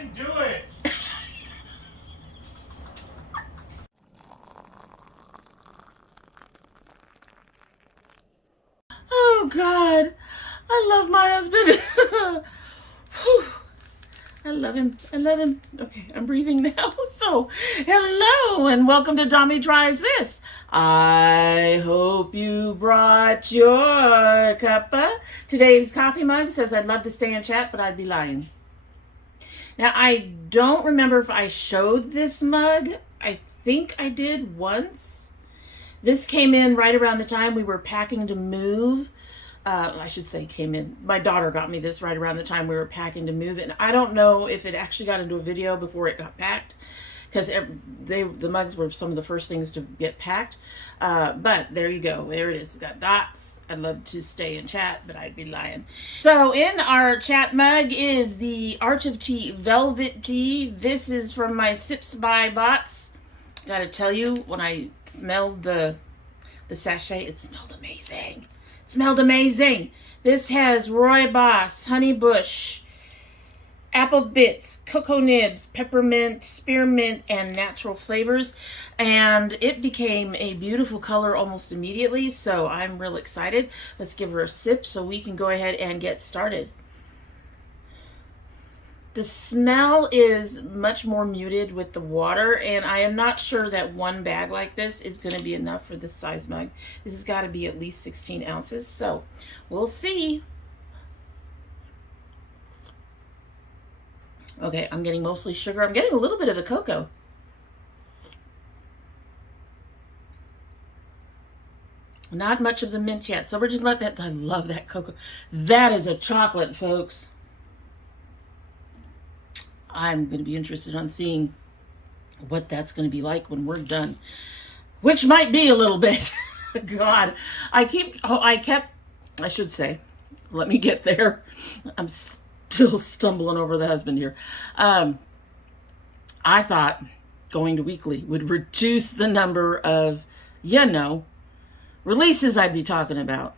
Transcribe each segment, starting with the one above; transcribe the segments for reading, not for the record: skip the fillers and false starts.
didn't do it. Oh God, I love my husband. I love him. I love him. Okay, I'm breathing now. So, hello and welcome to domytriesthis. I hope you brought your cuppa. Today's coffee mug says I'd love to stay and chat, but I'd be lying. Now, I don't remember if I showed this mug. I think I did once. This came in right around the time we were packing to move. I should say came in. My daughter got me this right around the time we were packing to move. And I don't know if it actually got into a video before it got packed. Because the mugs were some of the first things to get packed. But there you go. There it is. It's got dots. I'd love to stay and chat, but I'd be lying. So in our chat mug is the Art of Tea Velvet Tea. This is from my Sips by box. Gotta tell you, when I smelled the sachet, it smelled amazing. It smelled amazing. This has rooibos, honey bush, apple bits, cocoa nibs, peppermint, spearmint, and natural flavors. And it became a beautiful color almost immediately, so I'm real excited. Let's give her a sip so we can go ahead and get started. The smell is much more muted with the water, and I am not sure that one bag like this is going to be enough for this size mug. This has got to be at least 16 ounces, so we'll see. Okay, I'm getting mostly sugar. I'm getting a little bit of the cocoa. Not much of the mint yet, so we're just let that. I love that cocoa. That is a chocolate, folks. I'm going to be interested on seeing what that's going to be like when we're done, which might be a little bit. God, I should say, let me get there. I'm still stumbling over the husband here. I thought going to weekly would reduce the number of, releases I'd be talking about.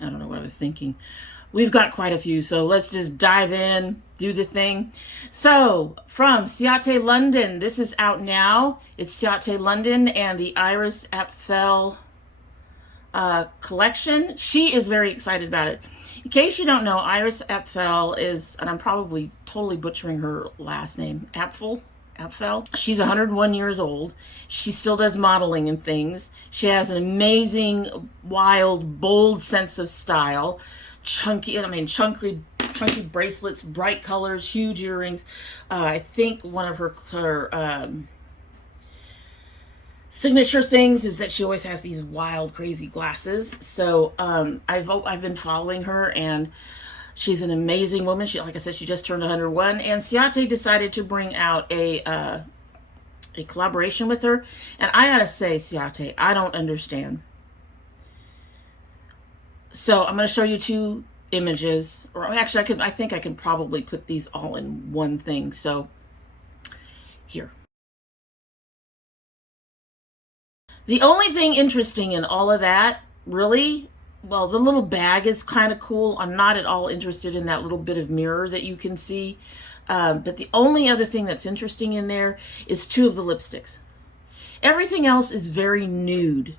I don't know what I was thinking. We've got quite a few, so let's just dive in, do the thing. So, from Sept London, this is out now. It's Sept London and the Iris Apfel collection. She is very excited about it. In case you don't know, Iris Apfel is, and I'm probably totally butchering her last name, Apfel. She's 101 years old. She still does modeling and things. She has an amazing, wild, bold sense of style. Chunky bracelets, bright colors, huge earrings. I think one of her signature things is that she always has these wild, crazy glasses. So I've been following her, and she's an amazing woman. She, like I said, she just turned 101, and Sept decided to bring out a collaboration with her. And I gotta say, Sept, I don't understand. So I'm going to show you two images, or actually I think I can probably put these all in one thing. So here. The only thing interesting in all of that, really, well, the little bag is kind of cool. I'm not at all interested in that little bit of mirror that you can see. But the only other thing that's interesting in there is two of the lipsticks. Everything else is very nude.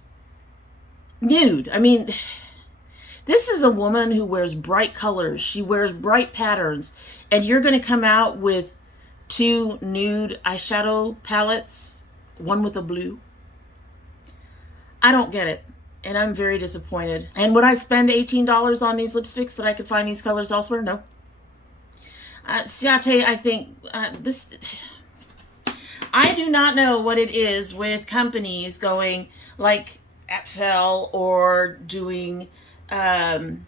Nude. I mean, this is a woman who wears bright colors. She wears bright patterns. And you're going to come out with two nude eyeshadow palettes, one with a blue. I don't get it. And I'm very disappointed. And would I spend $18 on these lipsticks that I could find these colors elsewhere? No. Sept, I think I do not know what it is with companies going like Apfel or doing Alice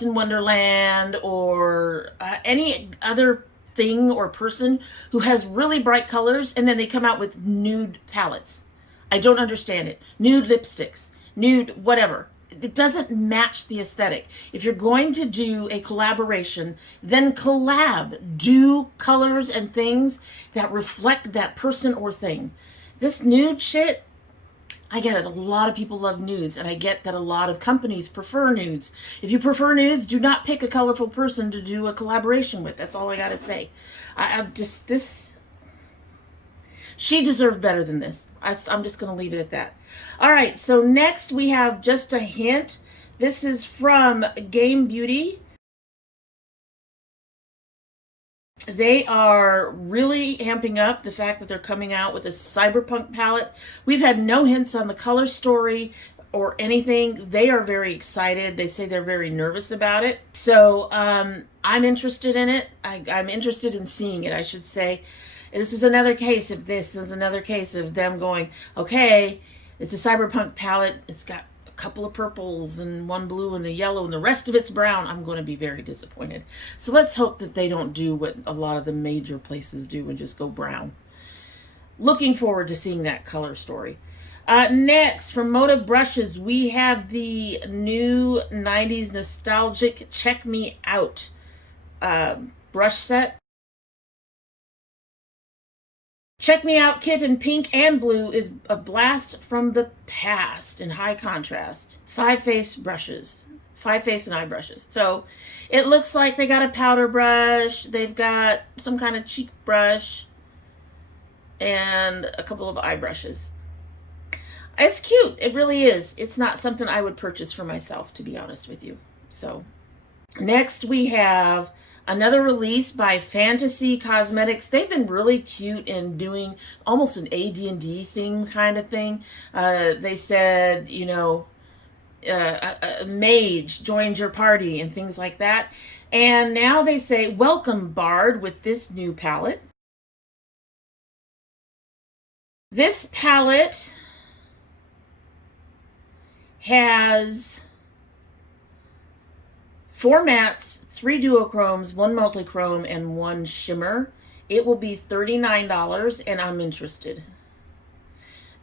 in Wonderland or any other thing or person who has really bright colors, and then they come out with nude palettes. I don't understand it. Nude lipsticks, nude whatever. It doesn't match the aesthetic. If you're going to do a collaboration, then collab. Do colors and things that reflect that person or thing. This nude shit, I get it. A lot of people love nudes, and I get that a lot of companies prefer nudes. If you prefer nudes, do not pick a colorful person to do a collaboration with. That's all I gotta say. I'm just, this, she deserved better than this. I'm just gonna leave it at that. All right, so next we have Just a Hint. This is from Game Beauty. They are really amping up the fact that they're coming out with a Cyberpunk palette. We've had no hints on the color story or anything. They are very excited. They say they're very nervous about it. So I'm interested in it. I'm interested in seeing it, I should say. This is another case of them going, okay, it's a Cyberpunk palette. It's got couple of purples and one blue and a yellow and the rest of it's brown. I'm going to be very disappointed. So let's hope that they don't do what a lot of the major places do and just go brown. Looking forward to seeing that color story. Next, from MODA Brushes, we have the new 90s nostalgic Check Me Out brush set. Check Me Out kit in pink and blue is a blast from the past in high contrast. 5-face brushes. 5-face and eye brushes. So it looks like they got a powder brush, they've got some kind of cheek brush, and a couple of eye brushes. It's cute. It really is. It's not something I would purchase for myself, to be honest with you. So next we have another release by Fantasy Cosmetics. They've been really cute in doing almost an AD&D theme kind of thing. They said, you know, a mage joined your party and things like that. And now they say, welcome Bard with this new palette. This palette has 4 mattes, 3 duochromes, 1 multichrome, and 1 shimmer. It will be $39, and I'm interested.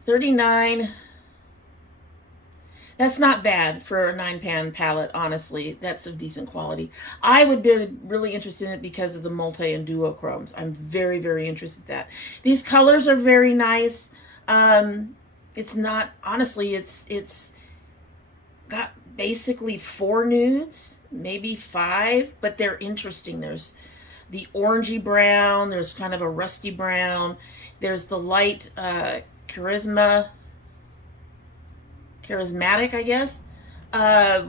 $39. That's not bad for a 9-pan palette, honestly. That's of decent quality. I would be really interested in it because of the multi and duochromes. I'm very, very interested in that. These colors are very nice. It's not, honestly, it's got basically 4 nudes, maybe 5, but they're interesting. There's the orangey brown, there's kind of a rusty brown, there's the light charismatic, I guess,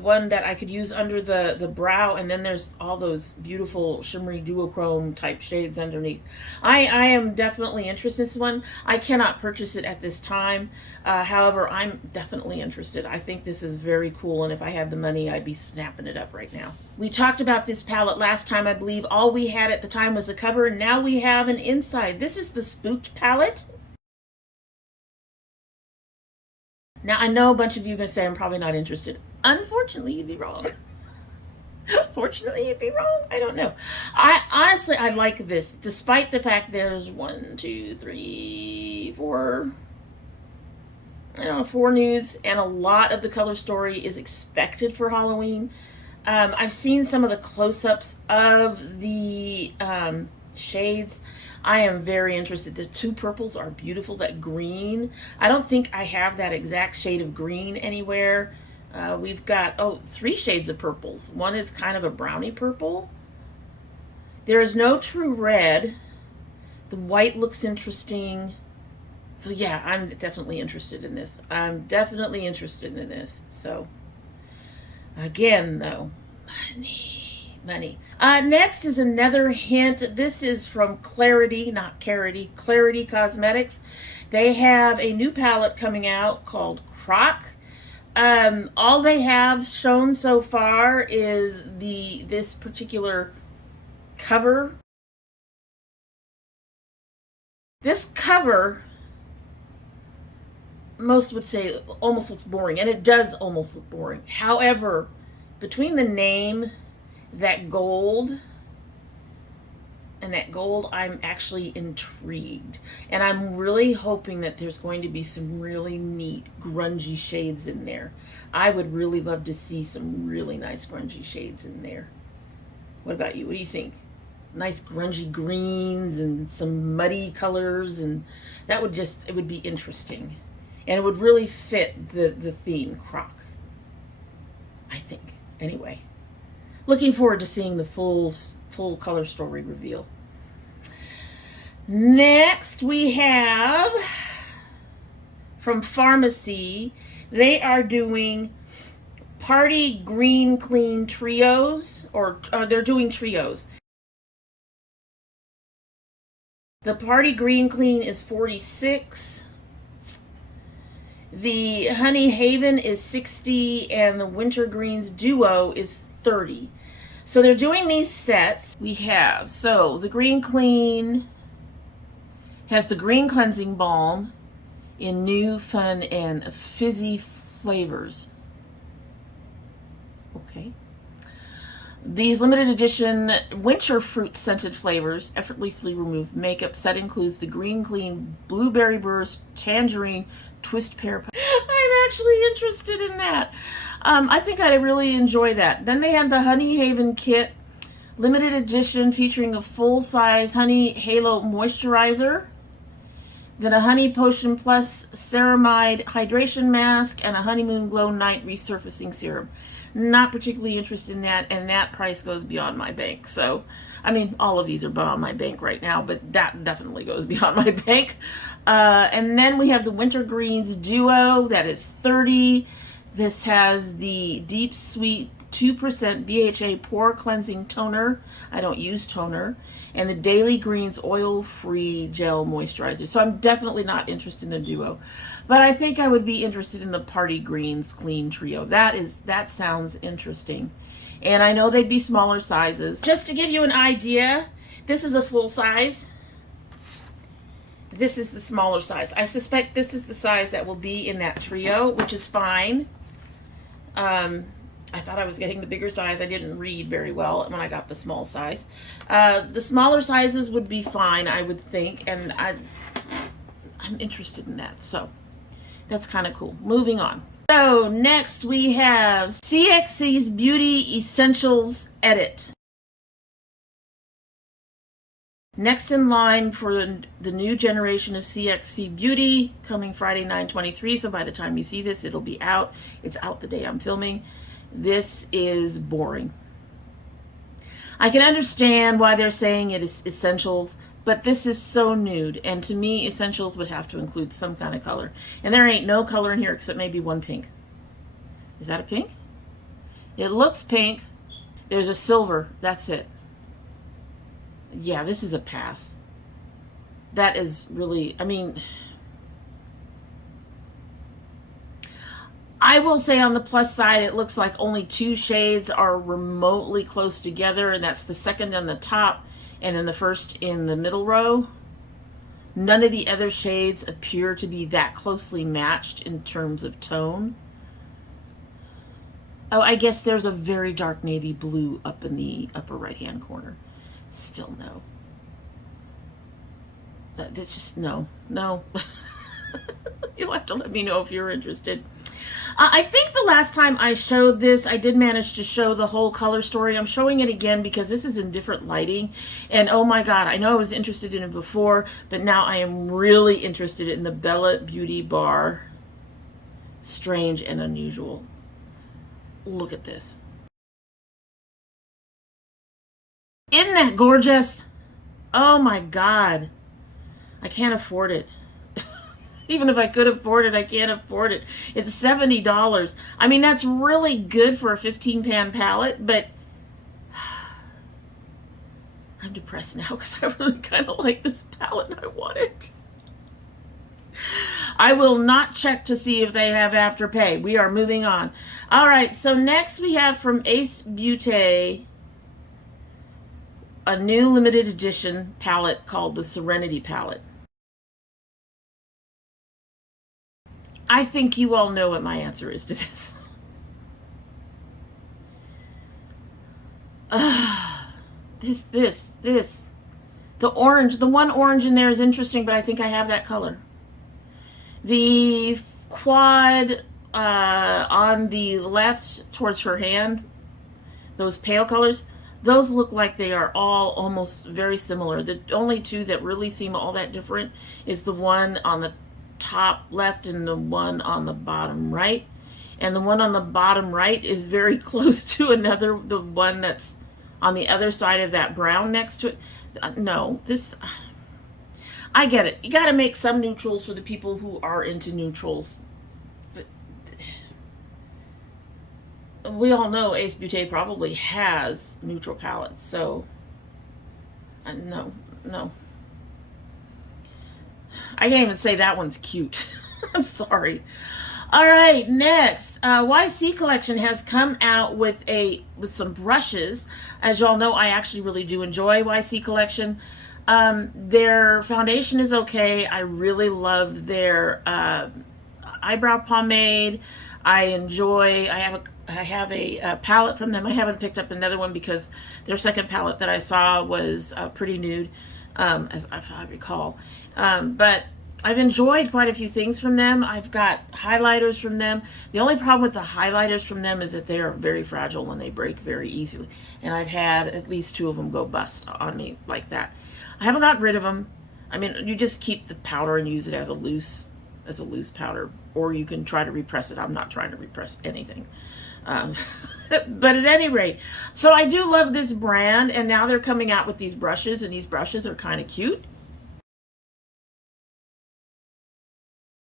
one that I could use under the brow, and then there's all those beautiful shimmery duochrome type shades underneath. I am definitely interested in this one. I cannot purchase it at this time. However, I'm definitely interested. I think this is very cool, and if I had the money, I'd be snapping it up right now. We talked about this palette last time, I believe. All we had at the time was the cover, and now we have an inside. This is the Spooked Palette. Now, I know a bunch of you are going to say I'm probably not interested. Unfortunately, you'd be wrong. Fortunately, you'd be wrong. I don't know. Honestly, I like this, despite the fact there's 1, 2, 3, 4... I don't know, 4 nudes, and a lot of the color story is expected for Halloween. I've seen some of the close-ups of the shades. I am very interested. The 2 purples are beautiful. That green, I don't think I have that exact shade of green anywhere. We've got, 3 shades of purples. One is kind of a brownie purple. There is no true red. The white looks interesting. So yeah, I'm definitely interested in this. So again, though, money. Next is another hint. This is from Klarity, not Klarity, Klarity Cosmetics. They have a new palette coming out called Croc. All they have shown so far is this particular cover. This cover, most would say, almost looks boring, and it does almost look boring. However, between the name, that gold, I'm actually intrigued. And I'm really hoping that there's going to be some really neat grungy shades in there. I would really love to see some really nice grungy shades in there. What about you? What do you think? Nice grungy greens and some muddy colors, and that would it would be interesting. And it would really fit the theme, Croc. I think. Anyway. Looking forward to seeing the full color story reveal. Next we have from Pharmacy. They are doing Party Green Clean Trios, or they're doing trios. The Party Green Clean is $46. The Honey Haven is $60, and the Winter Greens Duo is $30. So they're doing these sets. We have, so the Green Clean has the Green Cleansing Balm in new, fun, and fizzy flavors. Okay. These limited edition winter fruit scented flavors effortlessly remove makeup. Set includes the Green Clean Blueberry Burst Tangerine Twist Pear. I'm actually interested in that. I think I really enjoy that. Then they have the Honey Haven Kit limited edition featuring a full-size Honey Halo Moisturizer, then a Honey Potion Plus Ceramide Hydration Mask, and a Honeymoon Glow Night Resurfacing Serum. Not particularly interested in that, and that price goes beyond my bank. So, I mean, all of these are beyond my bank right now, but that definitely goes beyond my bank. And then we have the Winter Greens Duo, that is $30. This has the Deep Sweet 2% BHA Pore Cleansing Toner. I don't use toner. And the Daily Greens Oil-Free Gel Moisturizer. So I'm definitely not interested in the Duo. But I think I would be interested in the Party Greens Clean Trio. That sounds interesting. And I know they'd be smaller sizes. Just to give you an idea, this is a full size. This is the smaller size. I suspect this is the size that will be in that trio, which is fine. I thought I was getting the bigger size. I didn't read very well when I got the small size. The smaller sizes would be fine, I would think, and I'm interested in that. So that's kind of cool. Moving on. So next we have CXC's Beauty Essentials Edit. Next in line for the new generation of CXC Beauty, coming Friday 9/23. So by the time you see this, it'll be out. It's out the day I'm filming. This is boring. I can understand why they're saying it is essentials, but this is so nude, and to me, essentials would have to include some kind of color. And there ain't no color in here except maybe one pink. Is that a pink? It looks pink. There's a silver. That's it. Yeah, this is a pass. That is really, I mean, I will say on the plus side, it looks like only two shades are remotely close together, and that's the second on the top and then the first in the middle row. None of the other shades appear to be that closely matched in terms of tone. Oh, I guess there's a very dark navy blue up in the upper right-hand corner. Still no. That's just no. You'll have to let me know if you're interested. I think the last time I showed this, I did manage to show the whole color story. I'm showing it again because this is in different lighting. And oh my God, I know I was interested in it before, but now I am really interested in the Bella Beauty Bar Strange and Unusual. Look at this. Isn't that gorgeous? Oh my God. I can't afford it. Even if I could afford it, I can't afford it. It's $70. I mean, that's really good for a 15-pan palette, but I'm depressed now because I really kind of like this palette and I want it. I will not check to see if they have Afterpay. We are moving on. All right, so next we have from Ace Beauty a new limited edition palette called the Serenity Palette. I think you all know what my answer is to this. This. The orange, the one orange in there is interesting, but I think I have that color. The quad on the left towards her hand, those pale colors, those look like they are all almost very similar. The only two that really seem all that different is the one on the top left and the one on the bottom right. And the one on the bottom right is very close to the one that's on the other side of that brown next to it. No, I get it. You got to make some neutrals for the people who are into neutrals. But we all know Ace Beauté probably has neutral palettes, so no. I can't even say that one's cute. I'm sorry. All right, next, YC Collection has come out with some brushes. As y'all know, I actually really do enjoy YC Collection. Their foundation is okay. I really love their eyebrow pomade. I have a palette from them. I haven't picked up another one because their second palette that I saw was pretty nude, as I recall. But I've enjoyed quite a few things from them. I've got highlighters from them. The only problem with the highlighters from them is that they are very fragile and they break very easily. And I've had at least 2 of them go bust on me like that. I haven't gotten rid of them. I mean, you just keep the powder and use it as a loose powder, or you can try to repress it. I'm not trying to repress anything. But at any rate, so I do love this brand, and now they're coming out with these brushes, and these brushes are kind of cute.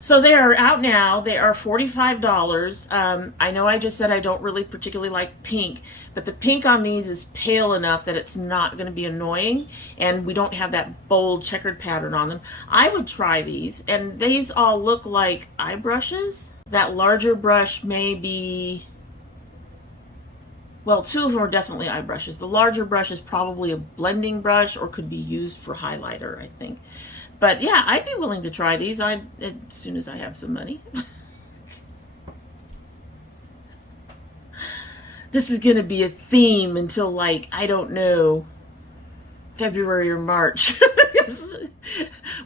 So they are out now. They are $45. I know I just said I don't really particularly like pink, but the pink on these is pale enough that it's not going to be annoying, and we don't have that bold checkered pattern on them. I would try these, and these all look like eye brushes. That larger brush may be, well, 2 of them are definitely eye brushes. The larger brush is probably a blending brush or could be used for highlighter, I think. But yeah, I'd be willing to try these as soon as I have some money. This is going to be a theme until, like, I don't know, February or March.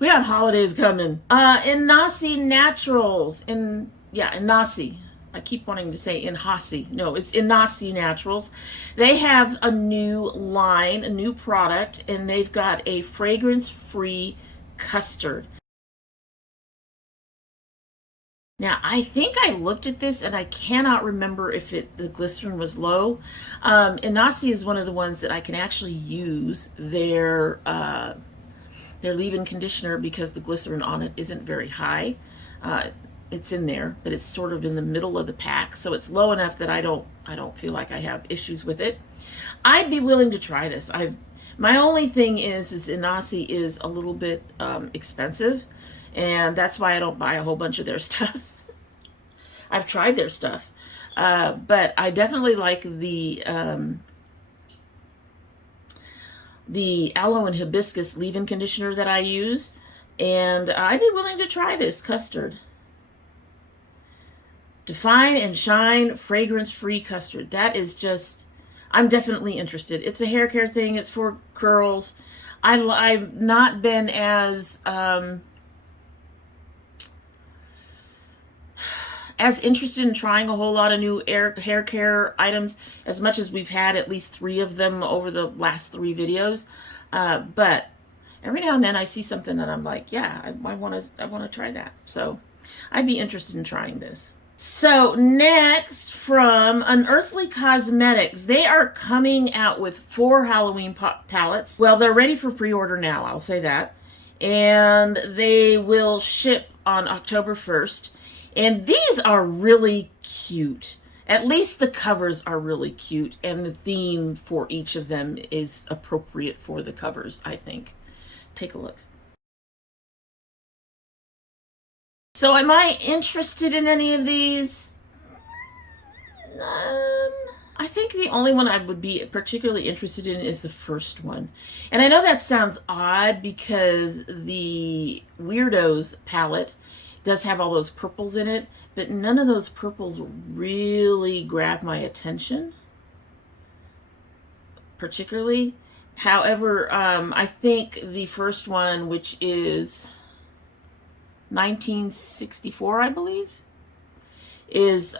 We got holidays coming. Inasi Naturals. Inasi. I keep wanting to say Inhasi. No, it's Inasi Naturals. They have a new line, a new product, and they've got a fragrance-free custard. Now, I think I looked at this and I cannot remember if the glycerin was low. Inasi is one of the ones that I can actually use their leave-in conditioner because the glycerin on it isn't very high. It's in there, but it's sort of in the middle of the pack, so it's low enough that I don't feel like I have issues with it. I'd be willing to try this. My only thing is Inasi is a little bit expensive, and that's why I don't buy a whole bunch of their stuff. I've tried their stuff, but I definitely like the aloe and hibiscus leave-in conditioner that I use, and I'd be willing to try this custard. Define and Shine fragrance-free custard. That is just, I'm definitely interested. It's a hair care thing. It's for curls. I've not been as interested in trying a whole lot of new hair care items as much as we've had at least 3 of them over the last 3 videos. But every now and then I see something that I'm like, yeah, I want to try that. So I'd be interested in trying this. So next, from Unearthly Cosmetics, they are coming out with 4 Halloween palettes. Well, they're ready for pre-order now, I'll say that. And they will ship on October 1st. And these are really cute. At least the covers are really cute. And the theme for each of them is appropriate for the covers, I think. Take a look. So am I interested in any of these? I think the only one I would be particularly interested in is the first one. And I know that sounds odd because the Weirdos palette does have all those purples in it, but none of those purples really grab my attention, particularly. However, I think the first one, which is 1964, I believe, is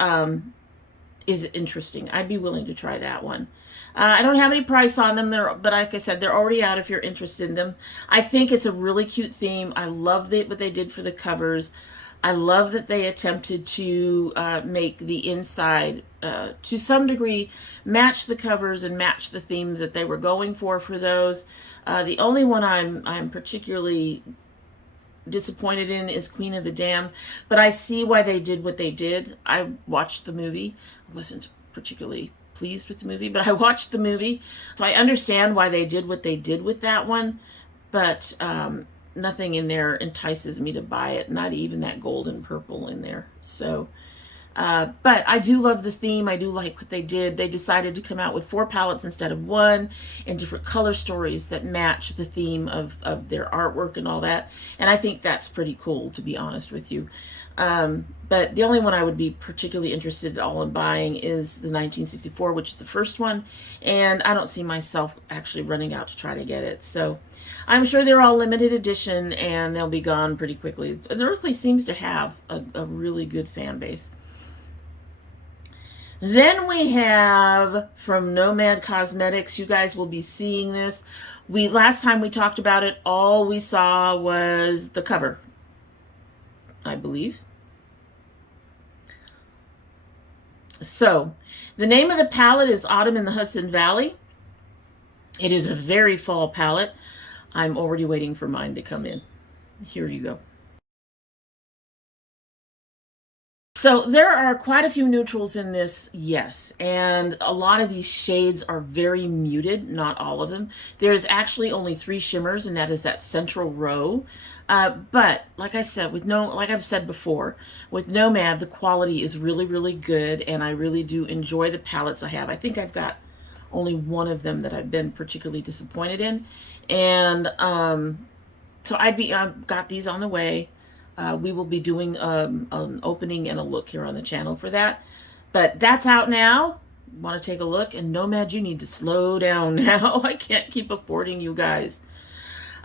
interesting. I'd be willing to try that one. I don't have any price on them, but like I said, they're already out if you're interested in them. I think it's a really cute theme. I love what they did for the covers. I love that they attempted to make the inside, to some degree, match the covers and match the themes that they were going for those. The only one I'm particularly disappointed in is Queen of the Dam, but I see why they did what they did. I watched the movie. I wasn't particularly pleased with the movie, but I watched the movie, so I understand why they did what they did with that one, but nothing in there entices me to buy it, not even that gold and purple in there. So but I do love the theme. I do like what they did. They decided to come out with 4 palettes instead of 1, and different color stories that match the theme of their artwork and all that. And I think that's pretty cool, to be honest with you. But the only one I would be particularly interested at all in buying is the 1964, which is the first one. And I don't see myself actually running out to try to get it. So I'm sure they're all limited edition and they'll be gone pretty quickly. The Earthly seems to have a really good fan base. Then we have from Nomad Cosmetics. You guys will be seeing this. Last time we talked about it, all we saw was the cover, I believe. So, the name of the palette is Autumn in the Hudson Valley. It is a very fall palette. I'm already waiting for mine to come in. Here you go. So there are quite a few neutrals in this, yes, and a lot of these shades are very muted, not all of them. There's actually only 3 shimmers, and that is that central row. But like I said, like I've said before, with Nomad, the quality is really, really good, and I really do enjoy the palettes I have. I think I've got only one of them that I've been particularly disappointed in, and so I've got these on the way. We will be doing an opening and a look here on the channel for that. But that's out now. Want to take a look? And Nomad, you need to slow down now. I can't keep affording you guys.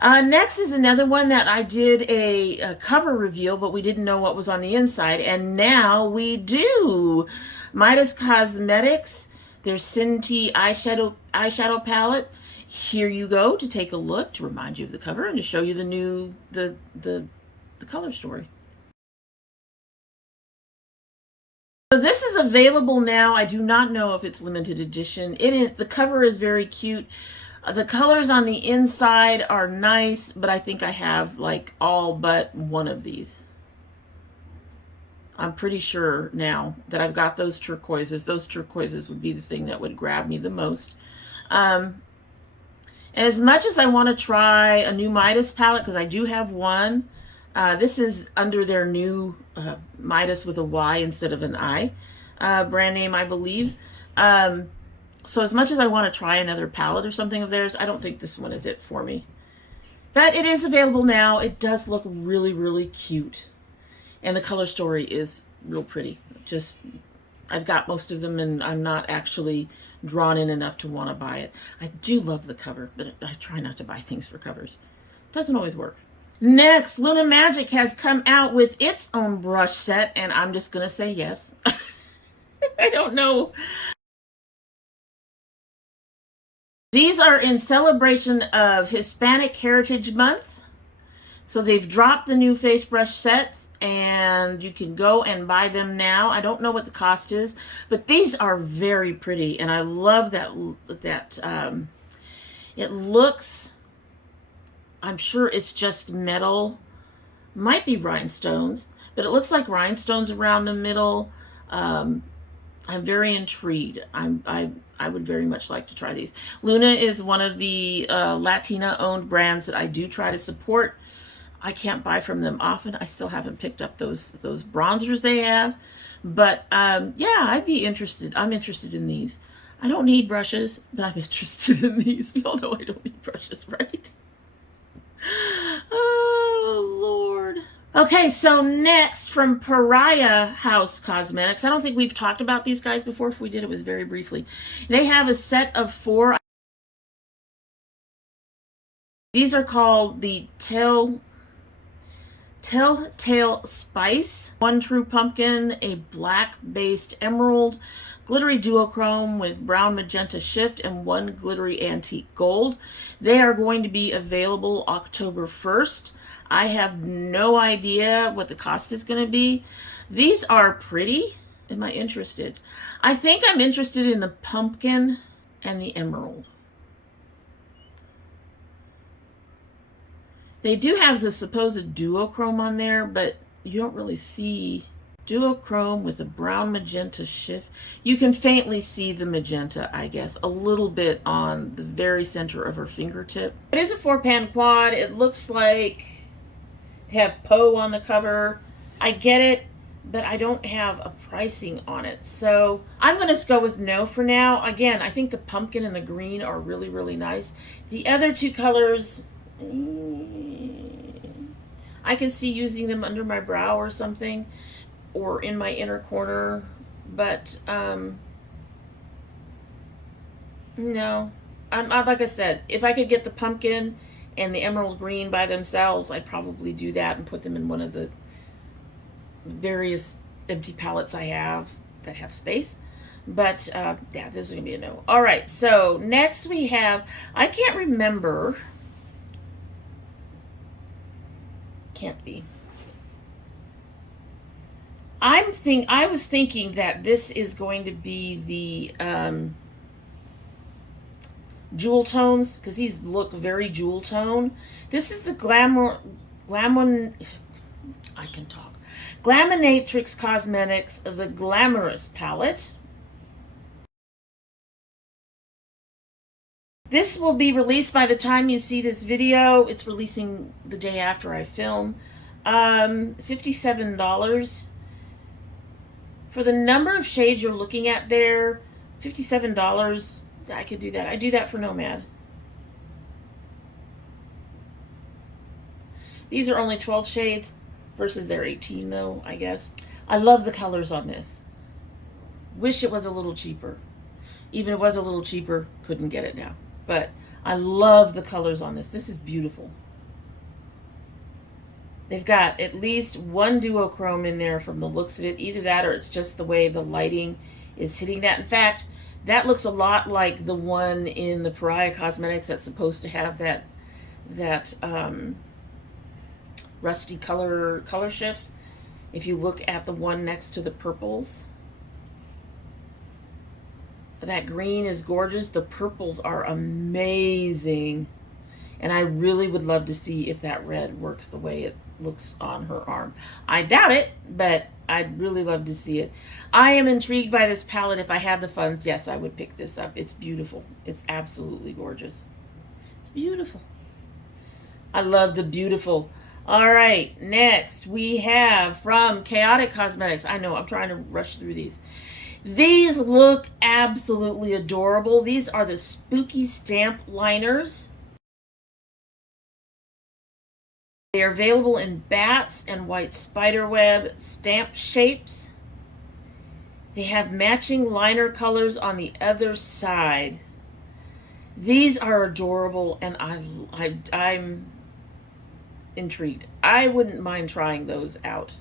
Next is another one that I did a cover reveal, but we didn't know what was on the inside. And now we do. Heyas Cosmetics, their Sin Tea eyeshadow palette. Here you go to take a look, to remind you of the cover and to show you the new, the color story. So this is available now. I do not know if it's limited edition. It is. The cover is very cute. The colors on the inside are nice, but I think I have like all but one of these. I'm pretty sure now that I've got those turquoises. Those turquoises would be the thing that would grab me the most. As much as I want to try a new Midas palette, because I do have one. This is under their new Midas with a Y instead of an I brand name, I believe. So as much as I want to try another palette or something of theirs, I don't think this one is it for me. But it is available now. It does look really, really cute. And the color story is real pretty. Just, I've got most of them and I'm not actually drawn in enough to want to buy it. I do love the cover, but I try not to buy things for covers. Doesn't always work. Next, Luna Magic has come out with its own brush set, and I'm just going to say yes. I don't know. These are in celebration of Hispanic Heritage Month. So they've dropped the new face brush sets, and you can go and buy them now. I don't know what the cost is, but these are very pretty, and I love that it looks... I'm sure it's just metal, might be rhinestones, but it looks like rhinestones around the middle. I'm very intrigued. I would very much like to try these. Luna is one of the Latina-owned brands that I do try to support. I can't buy from them often. I still haven't picked up those bronzers they have, but yeah, I'd be interested. I'm interested in these. I don't need brushes, but I'm interested in these. We all know I don't need brushes, right? Oh, Lord. Okay, so next from Pariah House Cosmetics. I don't think we've talked about these guys before. If we did, it was very briefly. They have a set of 4. These are called the Telltale Spice. 1 True Pumpkin, a black-based emerald, glittery duochrome with brown magenta shift, and 1 glittery antique gold. They are going to be available October 1st. I have no idea what the cost is going to be. These are pretty. Am I interested? I think I'm interested in the pumpkin and the emerald. They do have the supposed duochrome on there, but you don't really see duochrome with a brown magenta shift. You can faintly see the magenta, I guess, a little bit on the very center of her fingertip. It is a 4-pan quad. It looks like they have Poe on the cover. I get it, but I don't have a pricing on it. So I'm going to go with no for now. Again, I think the pumpkin and the green are really, really nice. The other two colors, I can see using them under my brow or something, or in my inner corner, but no. Like I said, if I could get the pumpkin and the emerald green by themselves, I'd probably do that and put them in one of the various empty palettes I have that have space. But yeah, this is gonna be a no. All right, so next we have, I can't remember. Can't be. I was thinking that this is going to be the jewel tones, because these look very jewel tone. This is the Glaminatrix Cosmetics, the Glamorous Palette. This will be released by the time you see this video. It's releasing the day after I film. $57. For the number of shades you're looking at there, $57, I could do that. I do that for Nomad. These are only 12 shades versus their 18 though, I guess. I love the colors on this. Wish it was a little cheaper. Even if it was a little cheaper, couldn't get it now. But I love the colors on this. This is beautiful. They've got at least one duochrome in there from the looks of it. Either that or it's just the way the lighting is hitting that. In fact, that looks a lot like the one in the Pariah Cosmetics that's supposed to have that rusty color shift. If you look at the one next to the purples, that green is gorgeous. The purples are amazing. And I really would love to see if that red works the way it looks on her arm. I doubt it, but I'd really love to see it. I am intrigued by this palette. If I had the funds, yes, I would pick this up. It's beautiful. It's absolutely gorgeous. It's beautiful. I love the beautiful. All right, next we have from Chaotic Cosmetics. I know, I'm trying to rush through these. These look absolutely adorable. These are the Spooky Stamp Liners. They are available in bats and white spiderweb stamp shapes. They have matching liner colors on the other side. These are adorable, and I'm intrigued. I wouldn't mind trying those out.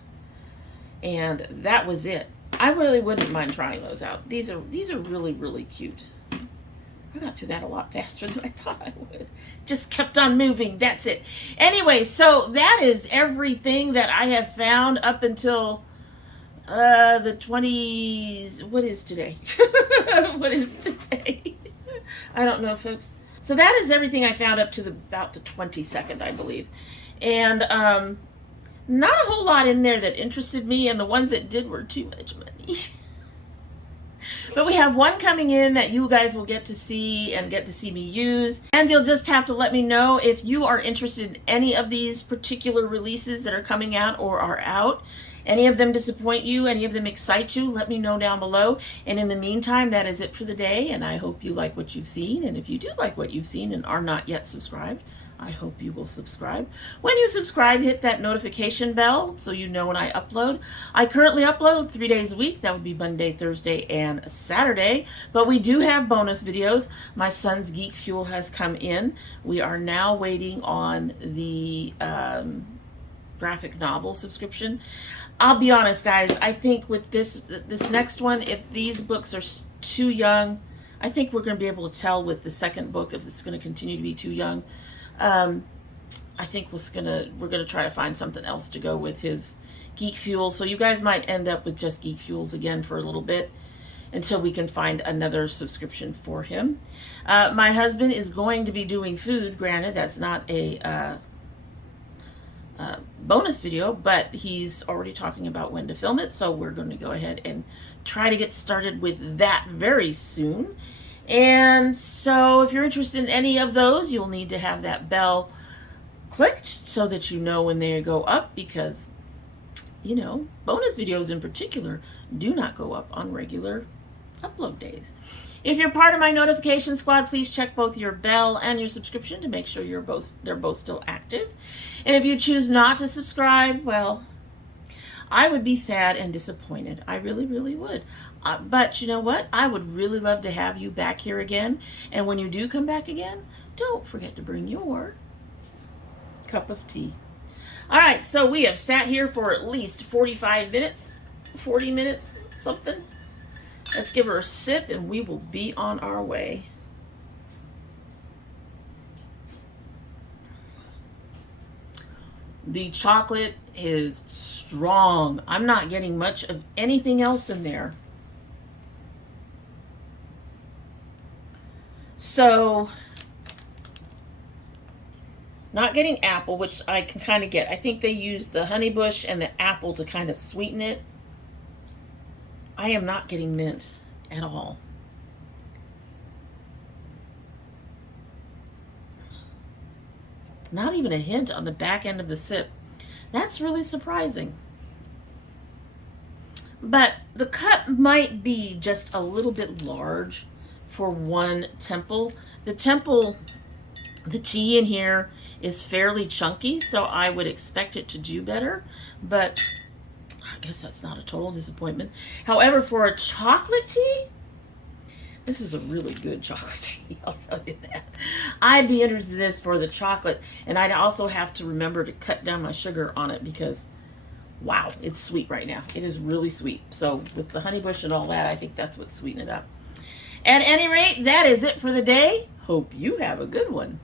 And that was it. I really wouldn't mind trying those out. These are really, really cute. I got through that a lot faster than I thought I would. Just kept on moving. That's it. Anyway, so that is everything that I have found up until the 20s. What is today? What is today? I don't know, folks. So that is everything I found up to about the 22nd, I believe. And not a whole lot in there that interested me, and the ones that did were too much money. But we have one coming in that you guys will get to see and get to see me use. And you'll just have to let me know if you are interested in any of these particular releases that are coming out or are out. Any of them disappoint you, any of them excite you, let me know down below. And in the meantime, that is it for the day, and I hope you like what you've seen. And if you do like what you've seen and are not yet subscribed, I hope you will subscribe. When you subscribe, hit that notification bell so you know when I upload. I currently upload 3 days a week. That would be Monday, Thursday, and Saturday. But we do have bonus videos. My son's Geek Fuel has come in. We are now waiting on the graphic novel subscription. I'll be honest, guys. I think with this next one, if these books are too young, I think we're going to be able to tell with the second book if it's going to continue to be too young. I think we're gonna try to find something else to go with his Geek Fuel. So you guys might end up with just Geek Fuels again for a little bit until we can find another subscription for him. My husband is going to be doing food. Granted, that's not a bonus video, but he's already talking about when to film it, so we're going to go ahead and try to get started with that very soon. And so if you're interested in any of those, you'll need to have that bell clicked so that you know when they go up, because you know, bonus videos in particular do not go up on regular upload days. If you're part of my notification squad, please check both your bell and your subscription to make sure they're both still active. And if you choose not to subscribe, well, I would be sad and disappointed. I really, really would. But you know what? I would really love to have you back here again. And when you do come back again, don't forget to bring your cup of tea. All right, so we have sat here for at least 45 minutes, 40 minutes, something. Let's give her a sip and we will be on our way. The chocolate is strong. I'm not getting much of anything else in there. So, not getting apple, which I can kind of get. I think they use the honeybush and the apple to kind of sweeten it. I am not getting mint at all. Not even a hint on the back end of the sip. That's really surprising. But the cup might be just a little bit large for one temple. The tea in here is fairly chunky, so I would expect it to do better, but I guess that's not a total disappointment. However, for a chocolate tea, this is a really good chocolate tea, I'll tell you that. I'd be interested in this for the chocolate, and I'd also have to remember to cut down my sugar on it because, wow, it's sweet right now. It is really sweet. So with the honeybush and all that, I think that's what's sweetening it up. At any rate, that is it for the day. Hope you have a good one.